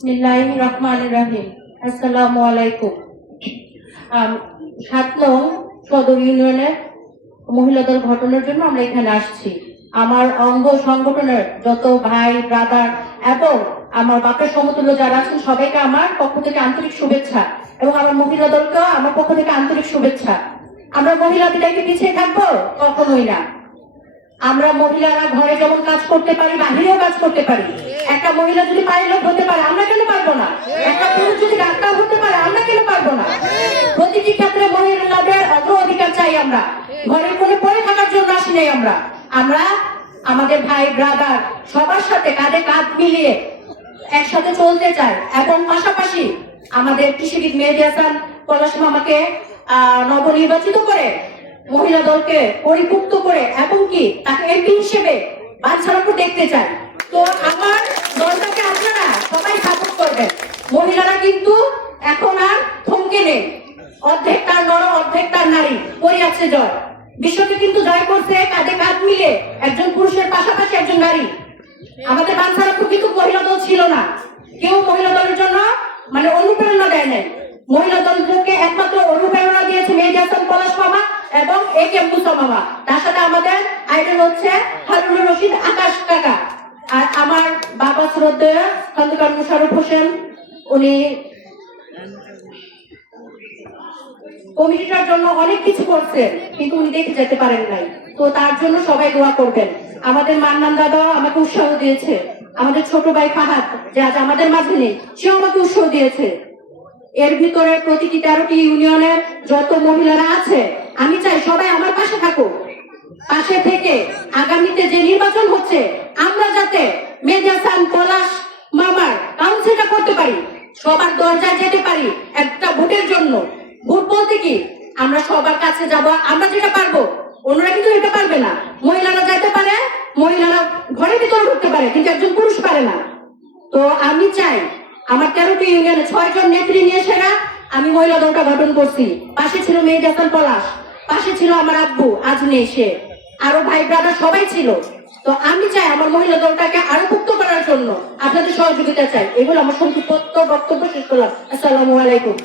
বিসমিল্লাহির রহমানির রহিম আসসালামু সাত নং সদর ইউনিয়নের মহিলাদের ঘটনার জন্য আমরা এখানে আসছি। আমার অঙ্গ সংগঠনের যত ভাই ব্রাদার এবং আমার বাপের সমতুল্য যারা আছেন, সবাইকে আমার পক্ষ থেকে আন্তরিক শুভেচ্ছা এবং আমার মহিলা দলকেও আমার পক্ষ থেকে আন্তরিক শুভেচ্ছা। আমরা মহিলা বিদায়কে পিছিয়ে থাকব? কখনোই না। আমরা মহিলারা ঘরে যেমন কাজ করতে পারি, বাহিরেও কাজ করতে পারি। একটা মহিলা যদি পাইলট হতে পারে আমরা কেন পারব না? একটা পুরুষ যদি ডাক্তার হতে পারে আমরা কেন পারব না? প্রতিটি ক্ষেত্রে মহিলাদের অগ্র অধিকার চাই আমরা। ঘরের কোণে পড়ে থাকার জন্য আসি নাই আমরা। আমরা আমাদের ভাই ব্রাদার সবার সাথে কাঁধে কাঁধ মিলিয়ে একসাথে চলতে চাই। এবং পাশাপাশি আমাদের কৃষিবিদ মেহেদি হাসান পলাশ মামাকে আহ, নবনির্বাচিত করে মহিলা দলকে পরিপুক্ত করে এবং কি তাকে এমপি হিসেবে বাচ্চারাকে দেখতে চাই। তো আমার দলটাকে আপনারা সবাই সাপোর্ট করবেন মহিলারা কিন্তু এখন আর থমকে নেই। অর্ধেক তার নর, অর্ধেক তার নারী। আছে জয়। বিশ্বকে কিন্তু জয় করছে কাঁধে কাঁধ মিলে। একজন পুরুষের পাশাপাশি একজন নারী। আমাদের বাচ্চারা খুব কিন্তু মহিলা দল ছিল না। কেউ মহিলা দলের জন্য মানে অনুপ্রেরণা দেয় নাই। মহিলা দলকে একমাত্র অনুপ্রেরণা দিয়েছে মেহেদি হাসান, পলাশ মামা এবং এ কে মামা। তার সাথে আমাদের আইডল হচ্ছে হারুনুর রশিদ আকাশ কাকা। আর আমার বাবা শ্রদ্ধেয় খন্দকার মুশারফ হোসেন। উনি কমিটিটার জন্য অনেক কিছু করছেন, কিন্তু উনি দেখে যেতে পারেন নাই। তো তার জন্য সবাই দোয়া করবেন। আমাদের মান্নান দাদা আমাকে উৎসাহ দিয়েছে। আমাদের ছোট ভাই ফাহাদ, যে আজ আমাদের মাঝে নেই, সেও আমাকে উৎসাহ দিয়েছে। এর ভিতরে প্রতিটি তেরোটি ইউনিয়নের যত মহিলারা আছে, আমি চাই সবাই আমার পাশে থাকুক। পাশে থেকে আগামীতে যে নির্বাচন হচ্ছে আমরা যাতে মেজাসান পলাশ মামার কাউন্সিলটা করতে পারি সবার দরজায় যেতে পারি একটা ভোটের জন্য। ভোট বলতে কি? আমরা সবার কাছে যাব, আমরা যেটা পারব। অন্যরা কিন্তু এটা পারবে না। মহিলারা যেতে পারে, মহিলারা ঘরের ভিতরে ঢুকতে পারে, কিন্তু একজন পুরুষ পারে না। তো আমি চাই, আমার তেরোটি ইউনিয়নে ছয় জন নেত্রী নিয়ে সেরা, আমি মহিলা দলটা গঠন করছি। পাশে ছিল মেয়ে হাসান পলাশ, পাশে ছিল আমার আব্বু, আজ নেই সে। আরও ভাই ব্রাদার সবাই ছিল। তো আমি চাই আমার মহিলা দলটাকে আরও মুক্ত করার জন্য। আপনাদের সহযোগিতা চাই। এগুলো আমার সংক্ষিপ্ত বক্তব্য। শেষ করলাম। আসসালামু আলাইকুম।